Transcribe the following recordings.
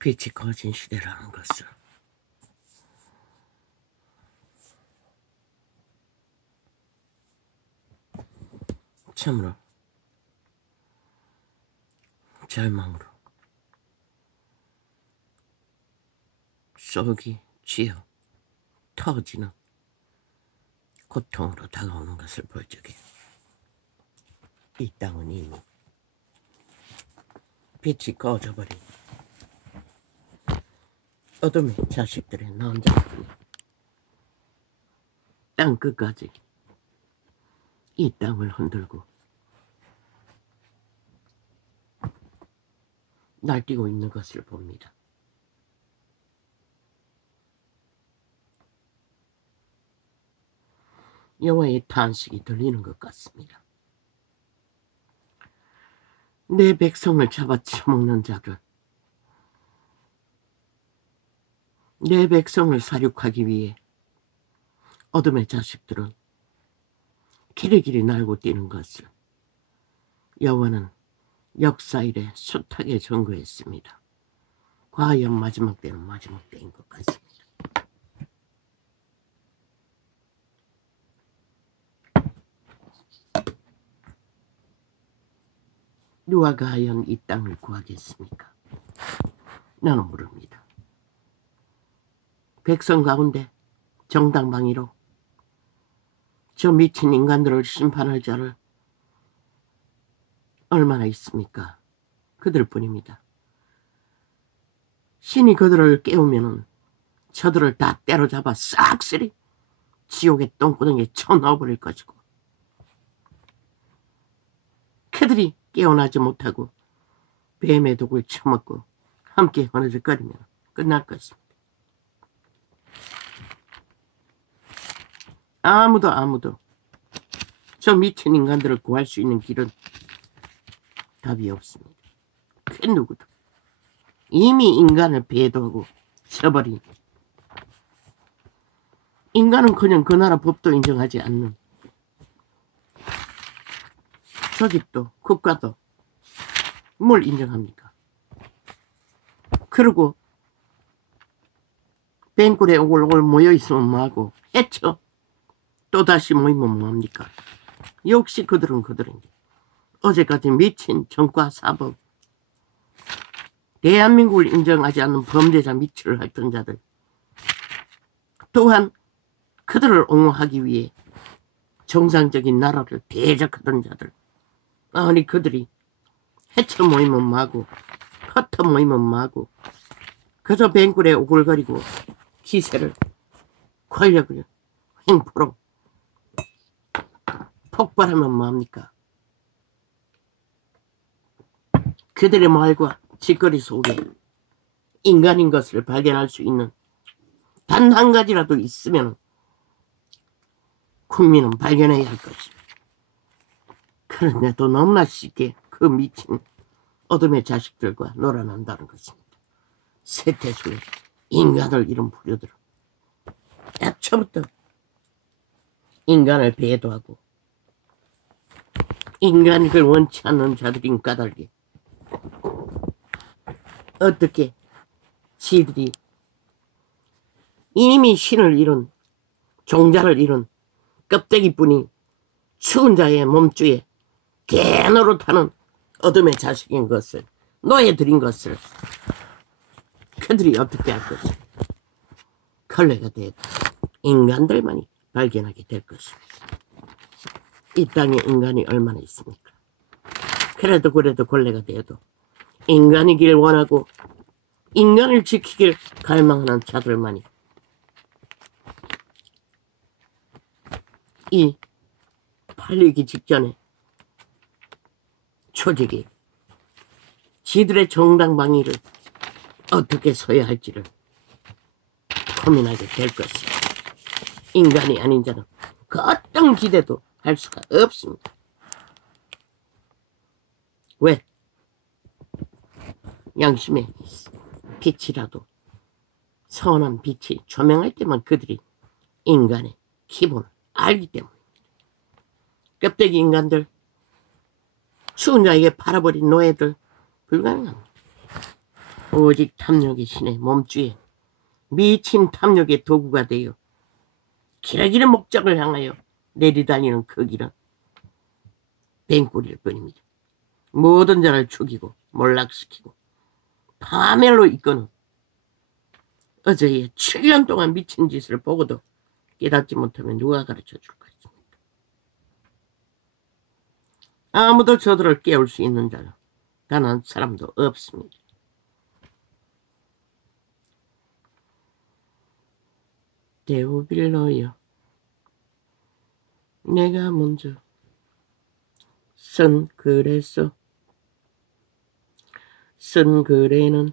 빛이 거진 시대라는 것을 참으로 절망으로 속이 쥐어 터지는 고통으로 다가오는 것을 볼 적에 이 땅은 이미 빛이 꺼져버린 어둠의 자식들의 남자뿐이 땅 끝까지 이 땅을 흔들고 날뛰고 있는 것을 봅니다. 여호와의 탄식이 들리는 것 같습니다. 내 백성을 잡아쳐먹는 자들, 내 백성을 사륙하기 위해 어둠의 자식들은 길이길이 날고 뛰는 것을 여호와는 역사 이래 숱하게 증거했습니다. 과연 마지막 때는 마지막 때인 것 같습니다. 누가 과연 이 땅을 구하겠습니까? 나는 모릅니다. 백성 가운데 정당방위로 저 미친 인간들을 심판할 자를 얼마나 있습니까? 그들뿐입니다. 신이 그들을 깨우면은 저들을 다 때려잡아 싹쓸이 지옥의 똥구덩이에 쳐넣어버릴 것이고, 그들이 깨어나지 못하고 뱀의 독을 처먹고 함께 허느적거리면 끝날 것입니다. 아무도 저 미친 인간들을 구할 수 있는 길은 답이 없습니다. 그 누구도 이미 인간을 배도하고 쳐버린, 인간은 그냥 그 나라 법도 인정하지 않는 조직도 국가도 뭘 인정합니까? 그리고 뱅굴에 오글오글 모여있으면 뭐하고, 해쳐 또다시 모이면 뭐합니까? 역시 그들은 어제까지 미친 정과 사법, 대한민국을 인정하지 않는 범죄자 미치를 했던 자들, 또한 그들을 옹호하기 위해 정상적인 나라를 대적하던 자들, 아니 그들이 해쳐 모이면 뭐하고 흩어 모이면 뭐하고, 그저 뱅굴에 오글거리고 기세를, 권력을 횡포로 폭발하면 뭐합니까? 그들의 말과 짓거리 속에 인간인 것을 발견할 수 있는 단 한 가지라도 있으면 국민은 발견해야 할 것입니다. 그런데도 너무나 쉽게 그 미친 어둠의 자식들과 놀아난다는 것입니다. 세태수의 인간을 잃은 부류들은 애초부터 인간을 배도하고 인간을 원치 않는 자들인 까닭에 어떻게 지들이 이미 신을 잃은, 종자를 잃은 껍데기뿐이 추운 자의 몸주에 개노릇하는 어둠의 자식인 것을, 노예들인 것을 그들이 어떻게 할 것입니까? 걸레가 되고 인간들만이 발견하게 될 것입니다. 이 땅에 인간이 얼마나 있습니까? 그래도 걸레가 되어도 인간이길 원하고 인간을 지키길 갈망하는 자들만이 이 팔리기 직전에 조직이 지들의 정당방위를 어떻게 서야 할지를 고민하게 될 것이다. 인간이 아닌 자는 그 어떤 기대도 할 수가 없습니다. 왜? 양심의 빛이라도, 선한 빛이 조명할 때만 그들이 인간의 기본을 알기 때문입니다. 껍데기 인간들, 추운 자에게 팔아버린 노예들 불가능합니다. 오직 탐욕의 신의 몸주에 미친 탐욕의 도구가 되어 기러기는 목적을 향하여 내리달리는 그 길은 뱅꿀일 뿐입니다. 모든 자를 죽이고 몰락시키고 파멸로 이끄는 어제의 7년 동안 미친 짓을 보고도 깨닫지 못하면 누가 가르쳐 줄 것입니까? 아무도 저들을 깨울 수 있는 자는 단 한 사람도 없습니다. 데오빌로여, 내가 먼저 쓴 글에서 쓴 글에는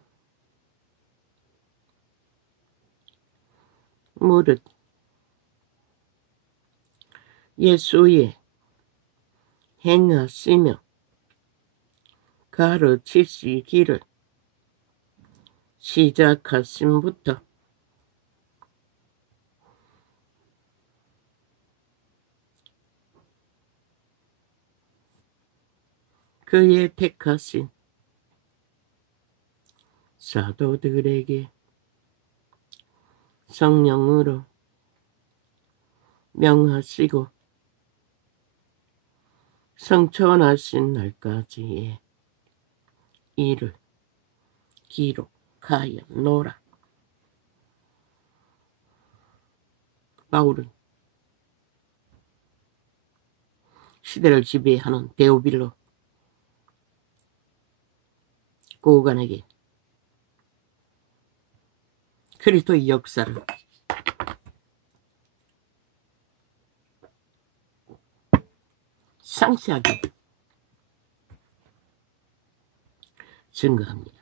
무릇 예수의 행하시며 가르치시기를 시작하심부터 그의 택하신 사도들에게 성령으로 명하시고 성천하신 날까지의 일을 기록하였노라. 바울은 시대를 지배하는 데오빌로 고관에게 그리스도의 역사를 상세하게 증거합니다.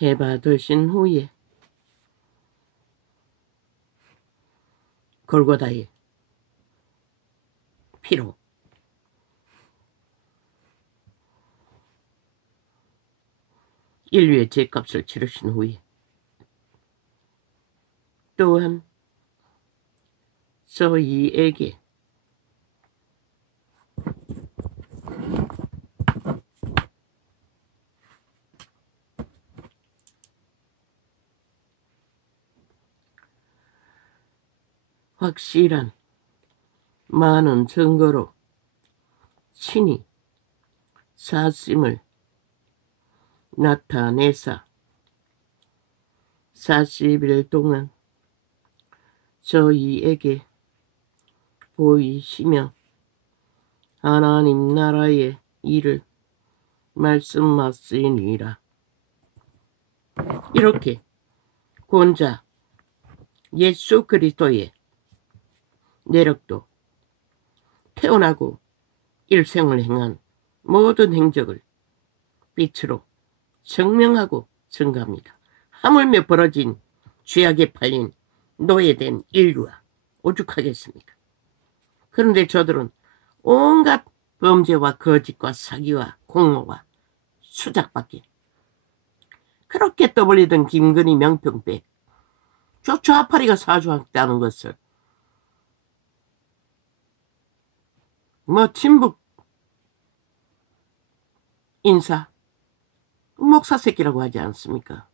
해받으신 후에 골고다의 피로 인류의 죄값을 치르신 후에 또한 저희에게 확실한 많은 증거로 친히 사심을 나타내사 40일 동안 저희에게 보이시며 하나님 나라의 일을 말씀하시니라. 이렇게 구원자 예수 그리스도의 내력도 태어나고 일생을 행한 모든 행적을 빛으로 증명하고 증가합니다. 하물며 벌어진 죄악에 팔린 노예된 인류와 오죽하겠습니까? 그런데 저들은 온갖 범죄와 거짓과 사기와 공모와 수작밖에 그렇게 떠벌리던 김건희 명평백 저 좌파리가 사주했다는 것을 친북 인사 목사 새끼라고 하지 않습니까?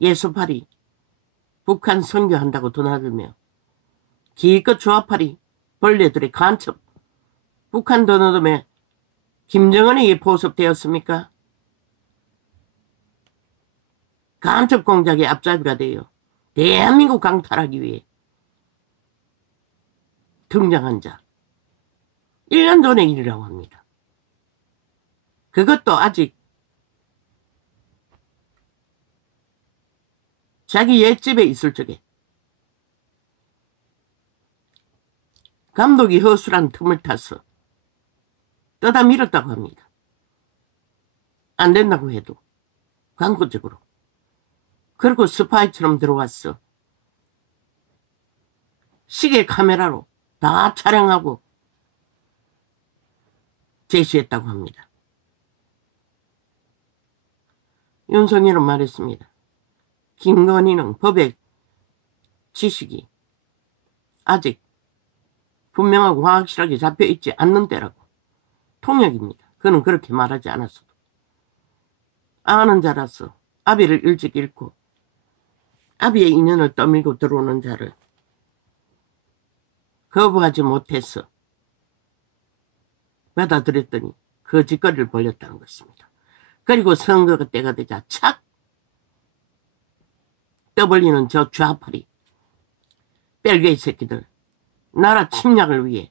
예수파리 북한 선교한다고 도나들며 기껏 좌파리 벌레들의 간첩 북한 도너덤에 김정은에게 보습되었습니까? 간첩 공작의 앞잡이가 되어 대한민국 강탈하기 위해 등장한 자 1년 전의 일이라고 합니다. 그것도 아직 자기 옛집에 있을 적에 감독이 허술한 틈을 타서 떠다 밀었다고 합니다. 안 된다고 해도 광고적으로. 그리고 스파이처럼 들어왔어. 시계 카메라로 다 촬영하고 제시했다고 합니다. 윤석열은 말했습니다. 김건희는 법의 지식이 아직 분명하고 확실하게 잡혀있지 않는 때라고. 통역입니다. 그는 그렇게 말하지 않았어도. 아는 자라서 아비를 일찍 잃고 아비의 인연을 떠밀고 들어오는 자를 거부하지 못해서 받아들였더니 거짓거리를 벌였다는 것입니다. 그리고 선거가 때가 되자 착 떠벌리는 저 좌파리 벨게이 새끼들 나라 침략을 위해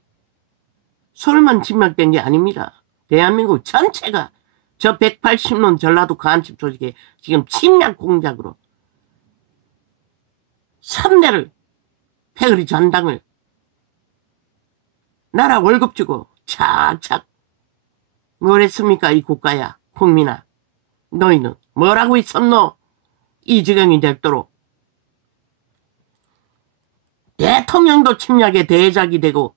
서울만 침략된 게 아닙니다. 대한민국 전체가 저 180년 전라도 간첩 조직의 지금 침략 공작으로 3대를 패거리 전당을 나라 월급 주고 착착 뭘 했습니까? 이 국가야 국민아 너희는 뭐라고 있었노? 이 지경이 될도록 대통령도 침략의 대작이 되고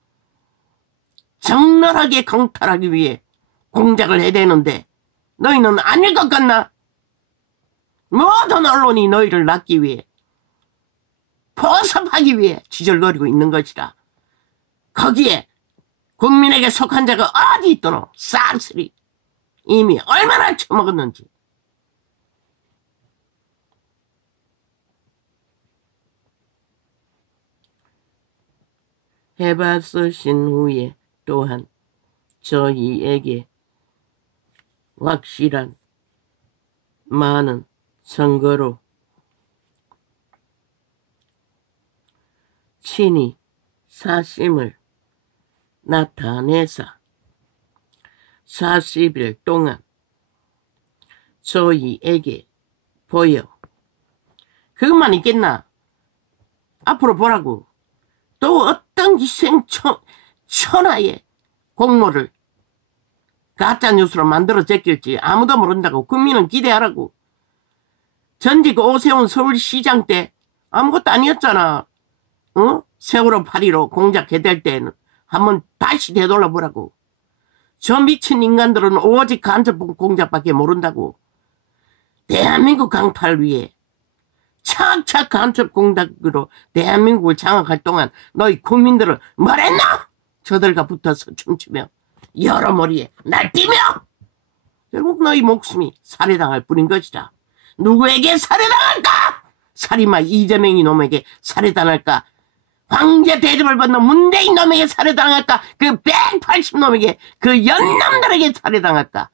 적나라하게 강탈하기 위해 공작을 해대는데 너희는 아닐 것 같나? 모든 언론이 너희를 낳기 위해 포섭하기 위해 지절거리고 있는 것이라. 거기에 국민에게 속한 자가 어디 있더노? 싹쓸이 이미 얼마나 처먹었는지. 해봤으신 후에 또한 저희에게 확실한 많은 선거로 친히 사심을 나타내사 40일 동안 저희에게 보여. 그것만 있겠나? 앞으로 보라고. 또 어떤 천하의 공모를 가짜뉴스로 만들어 제낄지 아무도 모른다고. 국민은 기대하라고. 전직 오세훈 서울시장 때 아무것도 아니었잖아. 세월호 8.15 공작 해댈 때는 한번 다시 되돌아보라고. 저 미친 인간들은 오직 간첩 공작밖에 모른다고. 대한민국 강탈 위해 착착 간첩 공작으로 대한민국을 장악할 동안 너희 국민들은 뭘 했나? 저들과 붙어서 춤추며 여러 머리에 날뛰며 결국 너희 목숨이 살해당할 뿐인 것이다. 누구에게 살해당할까? 살인마 이재명이 놈에게 살해당할까? 황제 대접을 받는 문재인 놈에게 살해당할까? 그 180놈에게 그 연남들에게 살해당할까?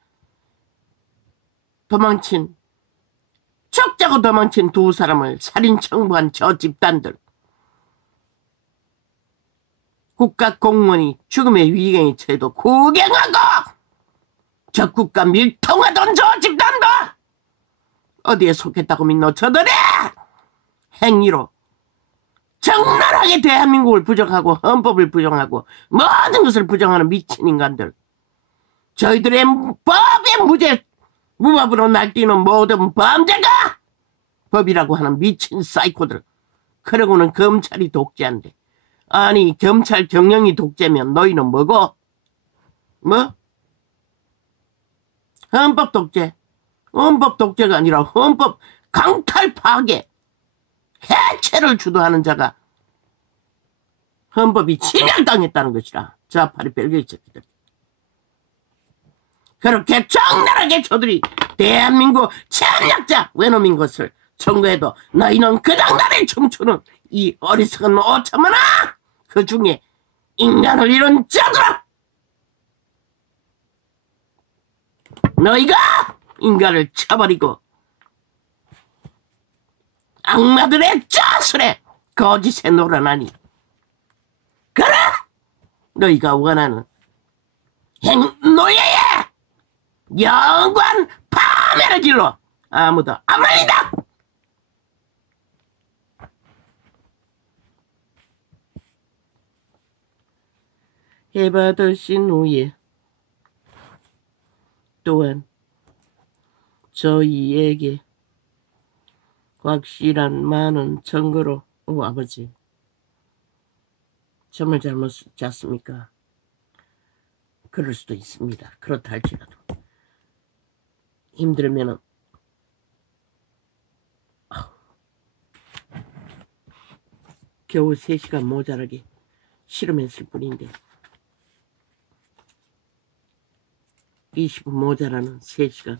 도망친 쩍자고 도망친 두 사람을 살인 청부한 저 집단들. 국가 공무원이 죽음의 위경에 처해도 구경하고 적국과 밀통하던 저 집단들 어디에 속했다고 믿노? 저들의 행위로 적나라하게 대한민국을 부정하고 헌법을 부정하고 모든 것을 부정하는 미친 인간들. 저희들의 법의 무법으로 날뛰는 모든 범죄가 법이라고 하는 미친 사이코들. 그러고는 검찰이 독재한대. 아니 검찰 경영이 독재면 너희는 뭐고? 뭐? 헌법 독재. 헌법 독재가 아니라 헌법 강탈 파괴 해체를 주도하는 자가 헌법이 침략당했다는 것이라. 좌파리 벨게이 새끼들. 그렇게 적나라하게 저들이 대한민국 침략자 외놈인 것을 청구해도 너희는 그냥 나를 춤추는 이 어리석은 오천만아! 그 중에 인간을 잃은 자들아! 너희가 인간을 쳐버리고 악마들의 짜술에 거짓에 놀아나니 그래! 너희가 원하는 행노예의 영관 파멸의 길로 아무도 안 말린다! 해받으신 후에 또한 저희에게 확실한 많은 증거로 아버지 잠을 잘못 잤습니까? 그럴 수도 있습니다. 그렇다 할지라도 힘들면은 겨우 3시간 모자라게 실험했을 뿐인데 20분 모자라는 3시간.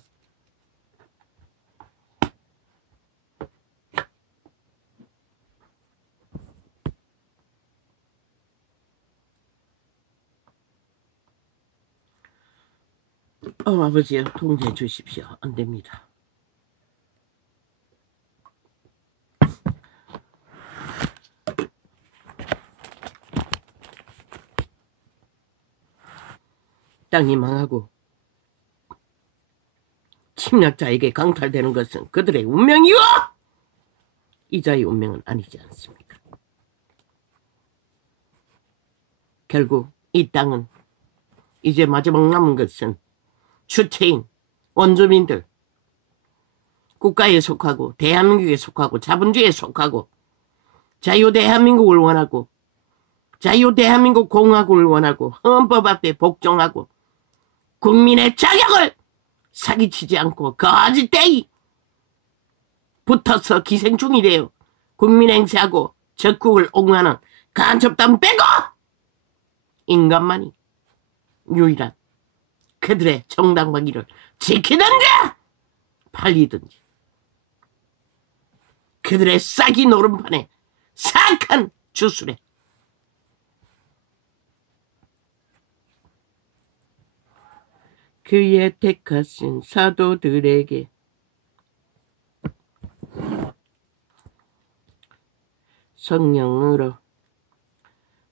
아버지요, 통제해 주십시오. 안 됩니다. 땅이 망하고 침략자에게 강탈되는 것은 그들의 운명이요! 이자의 운명은 아니지 않습니까? 결국 이 땅은 이제 마지막 남은 것은 주체인 원주민들, 국가에 속하고 대한민국에 속하고 자본주의에 속하고 자유대한민국을 원하고 자유대한민국 공화국을 원하고 헌법 앞에 복종하고 국민의 자격을 사기치지 않고 거짓대이 붙어서 기생충이래요. 국민행세하고 적국을 옹호하는 간첩단 빼고 인간만이 유일한 그들의 정당방위를 지키든지 팔리든지 그들의 싹이 노름판에 사악한 주술에 그의 택하신 사도들에게 성령으로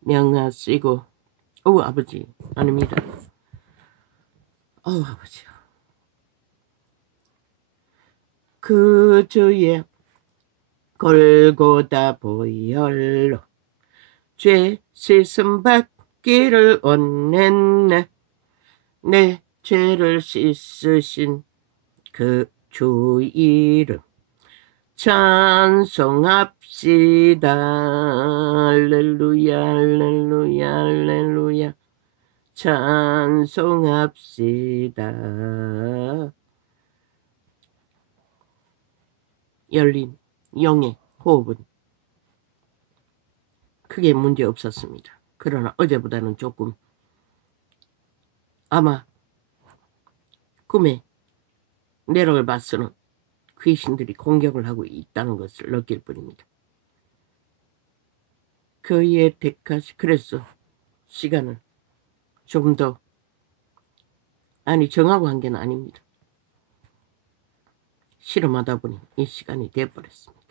명하시고 아버지 아닙니다. 아버지요. 그 주의 골고다 보혈로 죄 씻음 받기를 원했네. 내 죄를 씻으신 그 주 이름 찬송합시다. 할렐루야 할렐루야 할렐루야 찬송합시다. 열린 영의 호흡은 크게 문제 없었습니다. 그러나 어제보다는 조금 아마 꿈에 내력을 봐서는 귀신들이 공격을 하고 있다는 것을 느낄 뿐입니다. 그의 택하시 그래서 시간을 좀 더 정하고 한 게 아닙니다. 실험하다 보니 이 시간이 되어버렸습니다.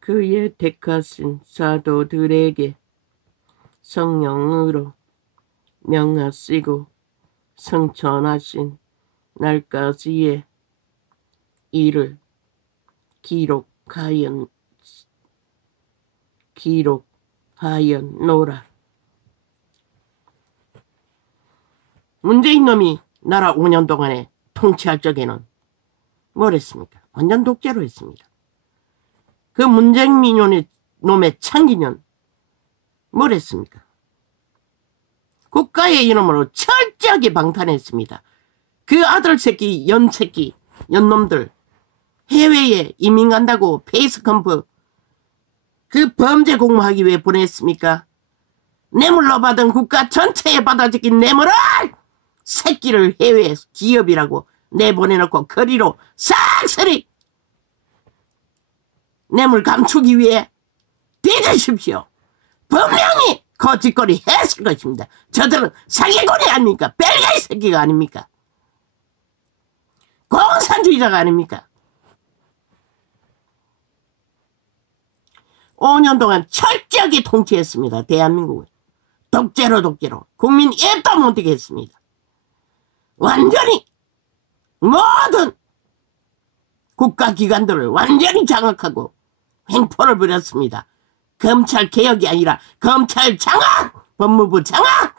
그의 택하신 사도들에게 성령으로 명하시고 성천하신 날까지의 일을 기록하였노라. 문재인 놈이 나라 5년 동안에 통치할 적에는 뭘 했습니까? 완전 독재로 했습니다. 그 문재인 놈의 창기년 뭘 했습니까? 국가의 이름으로 철저하게 방탄했습니다. 그 아들 새끼, 연놈들 해외에 이민 간다고 페이스컴프 그 범죄 공모하기 위해 보냈습니까? 뇌물로 받은 국가 전체에 받아 적인 뇌물을 새끼를 해외 기업이라고 내보내놓고 거리로 싹쓸이 뇌물 감추기 위해 뒤지십시오. 분명히 거짓거리 했을 것입니다. 저들은 사기꾼이 아닙니까? 벨가이 새끼가 아닙니까? 공산주의자가 아닙니까? 5년 동안 철저하게 통치했습니다. 대한민국을. 독재로 국민 입도 못하게 했습니다. 완전히 모든 국가기관들을 완전히 장악하고 횡포를 부렸습니다. 검찰 개혁이 아니라 검찰 장악, 법무부 장악,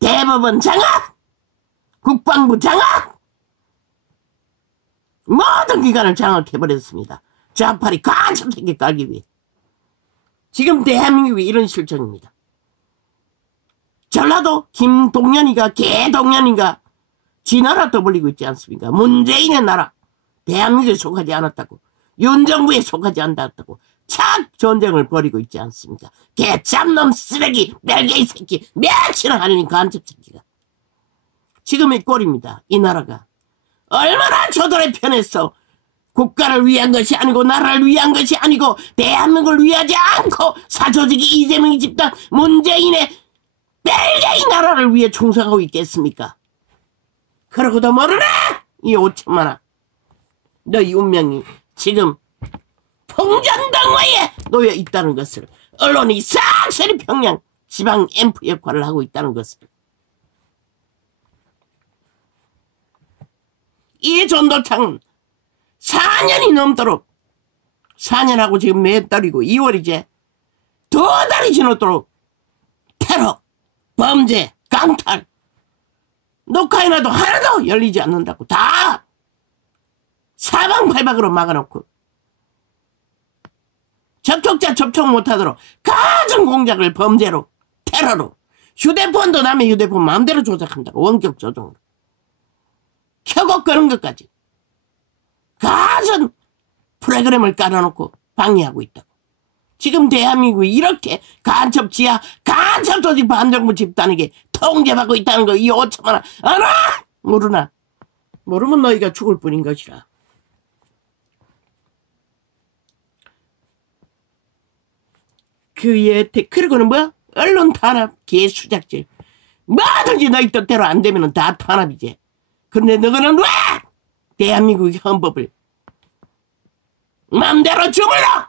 대법원 장악, 국방부 장악, 모든 기관을 장악해버렸습니다. 좌파리 간첩되게 깔기 위해. 지금 대한민국이 이런 실정입니다. 전라도 김동연이가 개동연이가 지 나라 떠벌리고 있지 않습니까? 문재인의 나라, 대한민국에 속하지 않았다고, 윤정부에 속하지 않았다고 참 전쟁을 벌이고 있지 않습니까? 개참놈 쓰레기 벨게이 새끼 며칠을 하려니 간첩 새끼가. 지금의 꼴입니다. 이 나라가 얼마나 저들의 편에서 국가를 위한 것이 아니고 나라를 위한 것이 아니고 대한민국을 위하지 않고 사조직이 이재명 집단 문재인의 벨게이 나라를 위해 충성하고 있겠습니까? 그러고도 모르나? 이 5천만원 너희 운명이 지금 통전당화에 놓여 있다는 것을, 언론이 싹쓸이 평양 지방 앰프 역할을 하고 있다는 것을. 이 전도창은 4년이 넘도록, 4년하고 지금 몇 달이고 2월이제 2달이 지났도록 테러, 범죄, 강탈 녹화해놔도 하나도 열리지 않는다고 다 사방팔방으로 막아놓고 접촉자 접촉 못하도록 가정 공작을 범죄로, 테러로, 휴대폰도 남의 휴대폰 마음대로 조작한다고 원격 조종으로 켜고 끄는 것까지 가전 프로그램을 깔아놓고 방해하고 있다고. 지금 대한민국이 이렇게 간첩 지하 간첩 조직 반정부 집단에게 통제받고 있다는 거 이 5천만원 알아? 모르나? 모르면 너희가 죽을 뿐인 것이라. 그의 그리고는 뭐? 언론 탄압, 개수작질. 뭐든지 너희 뜻대로 안 되면 다 탄압이지. 그런데 너희는 왜 대한민국의 헌법을 마음대로 주물러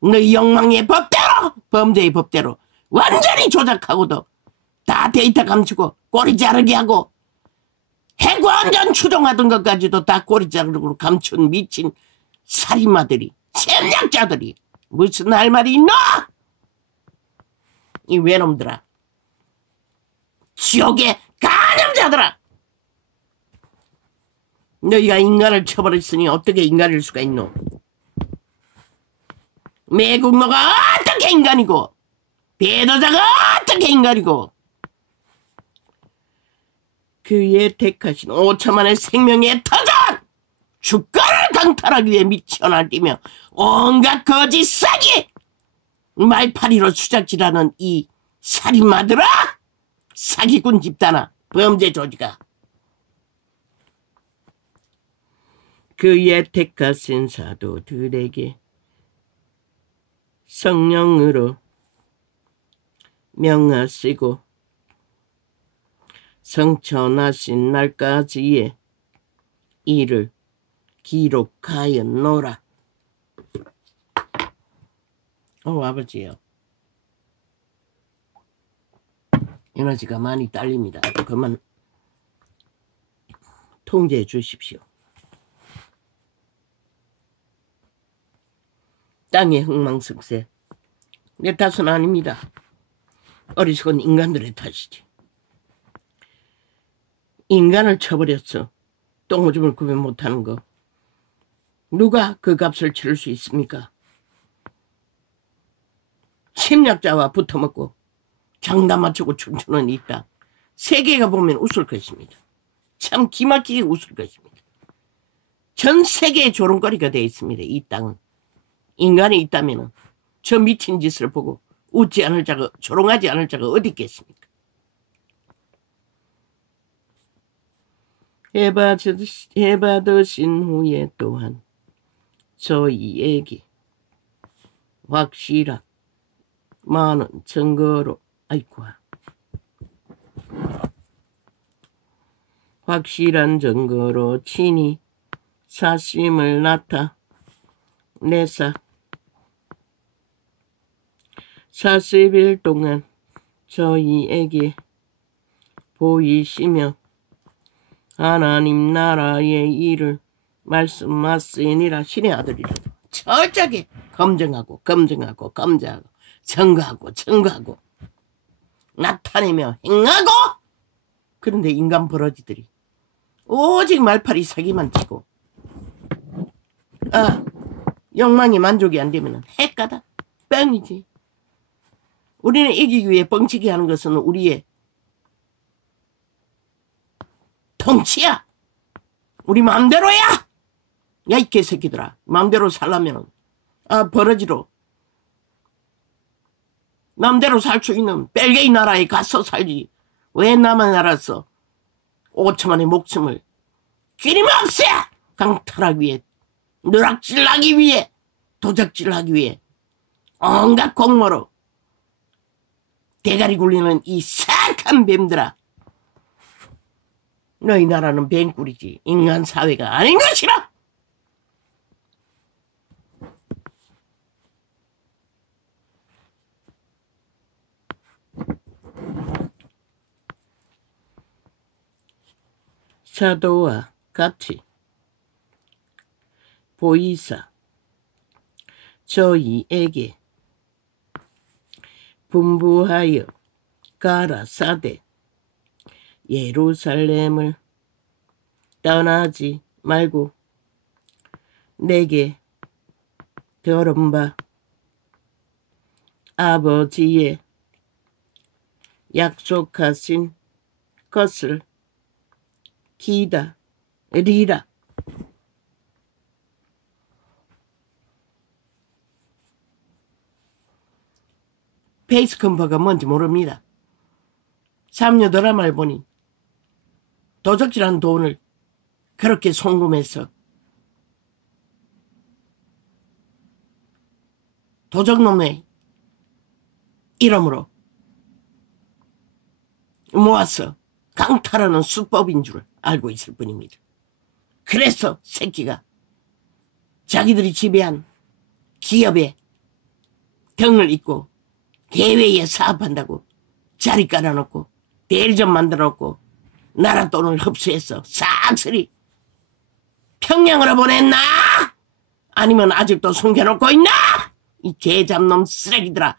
너희 욕망의 법대로, 범죄의 법대로 완전히 조작하고도 다 데이터 감추고 꼬리 자르게 하고 해관전 추종하던 것까지도 다 꼬리 자르고 감춘 미친 살인마들이, 침략자들이 무슨 할 말이 있나? 이 외놈들아, 지옥의 간염자들아, 너희가 인간을 쳐버렸으니 어떻게 인간일 수가 있노? 매국노가 어떻게 인간이고 배도자가 어떻게 인간이고 그의 택하신 5천만의 생명의 터전 주가를 강탈하기 위해 미쳐 날뛰며 온갖 거짓 사기 말파리로 수작질하는 이 살인마들아, 사기꾼 집단아, 범죄 조직아, 그의 택하신 사도들에게 성령으로 명하시고 성천하신 날까지의 일을 기록하였노라. 아버지요, 에너지가 많이 딸립니다. 그만 통제해 주십시오. 땅의 흥망성쇠 내 탓은 아닙니다. 어리석은 인간들의 탓이지. 인간을 쳐버렸어. 똥오줌을 구별 못하는 거. 누가 그 값을 치를 수 있습니까? 침략자와 붙어먹고 장난 맞추고 춤추는 이 땅, 세계가 보면 웃을 것입니다. 참 기막히게 웃을 것입니다. 전 세계의 조롱거리가 되어 있습니다. 이 땅은. 인간이 있다면 저 미친 짓을 보고 웃지 않을 자가, 조롱하지 않을 자가 어디 있겠습니까? 해받으신 후에 또한 저희에게 확실한 많은 증거로, 확실한 증거로 친히 사심을 나타내사 40일 동안 저희에게 보이시며 하나님 나라의 일을 말씀하시니라. 신의 아들이라 철저하게 검증하고 증거하고 나타내며 행하고. 그런데 인간 버러지들이 오직 말팔이 사기만 치고 욕망이 만족이 안 되면 핵가다 뻥이지. 우리는 이기기 위해 뻥치기 하는 것은 우리의 통치야. 우리 마음대로야. 야, 이 개새끼들아, 마음대로 살려면 버러지로 맘대로 살 수 있는 벨기에 나라에 가서 살지. 왜 남의 나라에서 5천만의 목숨을 끊임없이 강탈하기 위해, 누락질하기 위해, 도적질하기 위해 온갖 공모로 대가리 굴리는 이 사악한 뱀들아. 너희 나라는 뱀꿀이지 인간 사회가 아닌 것이라. 사도와 같이 보이사 저희에게 분부하여 가라사대 예루살렘을 떠나지 말고 내게 들은 바 아버지의 약속하신 것을 기다리라. 페이스컴퍼가 뭔지 모릅니다. 삼류 드라마를 보니 도적질한 돈을 그렇게 송금해서 도적놈의 이름으로 모아서 강탈하는 수법인 줄 알고 있을 뿐입니다. 그래서 새끼가 자기들이 지배한 기업에 등을 잇고 대외에 사업한다고 자리 깔아놓고 대리점 만들어놓고 나라 돈을 흡수해서 싹쓸이 평양으로 보냈나? 아니면 아직도 숨겨놓고 있나? 이 개잡놈 쓰레기들아.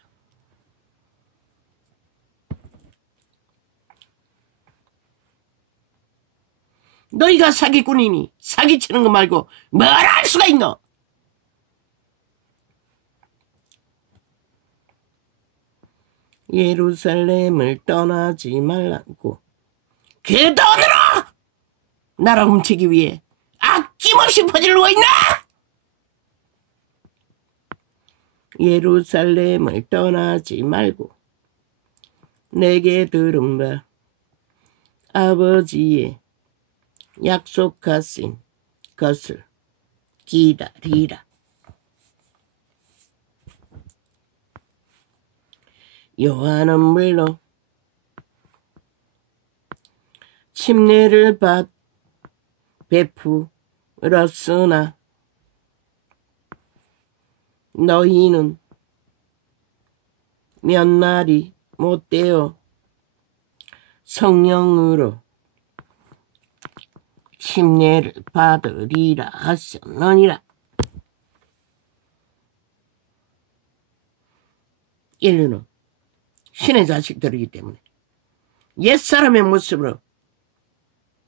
너희가 사기꾼이니 사기치는 거 말고 뭘 할 수가 있노? 예루살렘을 떠나지 말라고 그 돈으로 나라 훔치기 위해 아낌없이 퍼질르고 있나? 예루살렘을 떠나지 말고 내게 들은 바 아버지의 약속하신 것을 기다리라. 요한은 물론 침례를 베풀었으나 너희는 몇 날이 못되어 성령으로 침례를 받으리라 하셨느니라. 인류는 신의 자식들이기 때문에 옛사람의 모습으로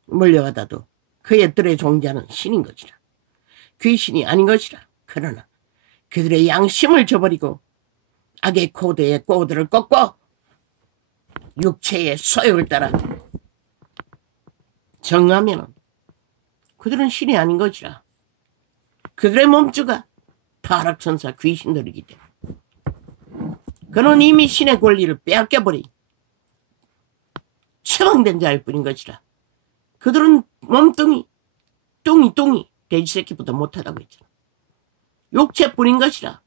몰려가다도 그의 뜰에 존재하는 신인 것이라. 귀신이 아닌 것이라. 그러나 그들의 양심을 저버리고 악의 코드에 꼬드를 꺾고 육체의 소욕을 따라 정하면 그들은 신이 아닌 것이라. 그들의 몸주가 타락천사 귀신들이기 때문에 그는 이미 신의 권리를 빼앗겨버린 처방된 자일 뿐인 것이라. 그들은 몸뚱이 뚱이 돼지새끼보다 못하다고 했잖아. 육체뿐인 것이라.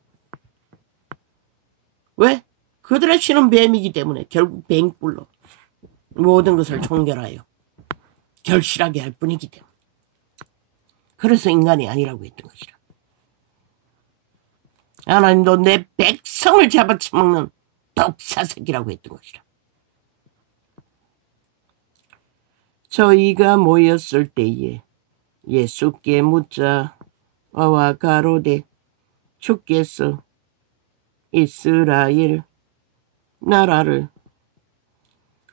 왜? 그들의 신은 뱀이기 때문에 결국 뱀꿀로 모든 것을 총결하여 결실하게 할 뿐이기 때문에. 그래서 인간이 아니라고 했던 것이라. 하나님도 내 백성을 잡아쳐먹는 독사새끼라고 했던 것이라. 저희가 모였을 때에 예수께 묻자 어와 가로되 주께서 이스라엘 나라를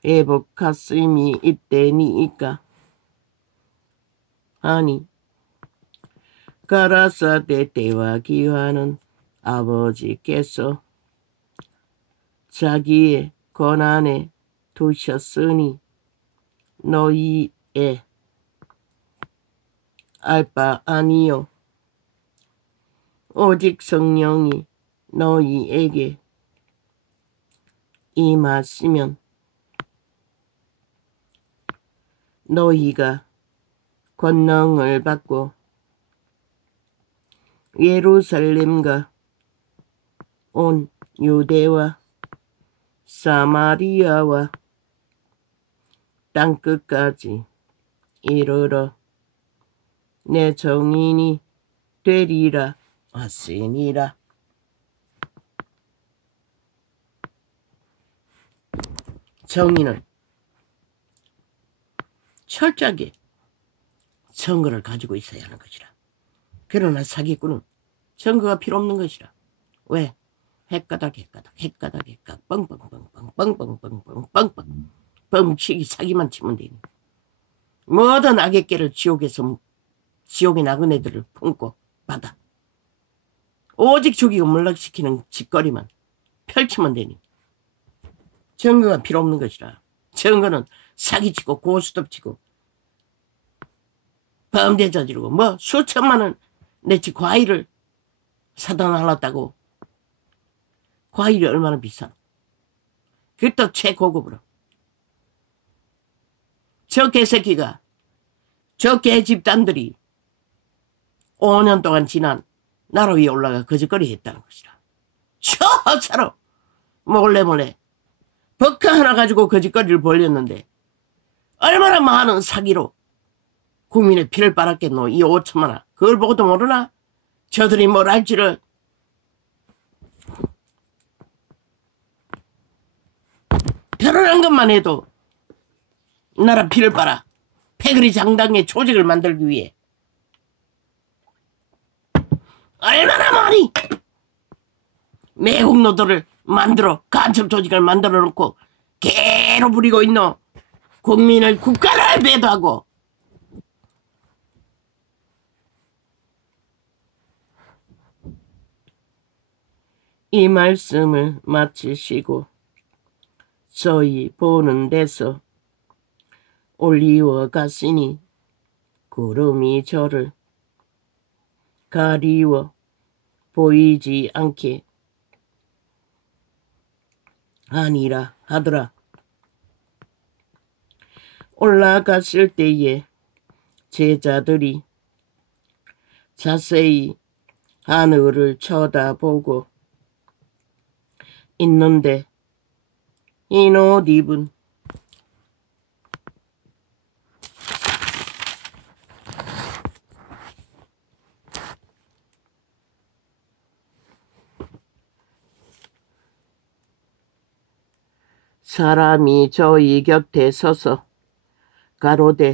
회복하심이 있대니이까 아니 가라사대 때와 기하는 아버지께서 자기의 권한에 두셨으니 너희의 알 바 아니요 오직 성령이 너희에게 임하시면 너희가 권능을 받고 예루살렘과 온 유대와 사마리아와 땅끝까지 이르러 내 증인이 되리라 하시니라. 정의는 철저하게 증거를 가지고 있어야 하는 것이라. 그러나 사기꾼은 증거가 필요 없는 것이라. 왜? 헷가닥 뻥뻥뻥뻥뻥뻥뻥뻥뻥 뻥치기 사기만 치면 되니. 모든 악의 깨를 지옥의 나그네들을 품고 받아. 오직 죽이고 몰락시키는 짓거리만 펼치면 되니. 증거가 필요 없는 것이라. 증거는 사기치고 고스톱치고 범죄 저지르고 뭐 수천만 원 내지 과일을 사다 날랐다고. 과일이 얼마나 비싸. 그것도 최고급으로. 저 개새끼가 저 개집단들이 5년 동안 지난 나라 위에 올라가 거짓거리 했다는 것이라. 저차로 몰래 버카 하나 가지고 거짓거리를 벌였는데 얼마나 많은 사기로 국민의 피를 빨았겠노. 이 5천만 원. 그걸 보고도 모르나? 저들이 뭘 할지를. 결혼한 것만 해도 나라 피를 빨아 패거리 장당의 조직을 만들기 위해 얼마나 많이 매국 노도를 만들어 간첩 조직을 만들어 놓고 개로 부리고 있노. 국민을 국가를 배도하고. 이 말씀을 마치시고 저희 보는 데서 올리워 가시니 구름이 저를 가리워 보이지 않게 아니라 하더라. 올라갔을 때에 제자들이 자세히 하늘을 쳐다보고 있는데 흰 옷 입은 사람이 저희 곁에 서서 가로되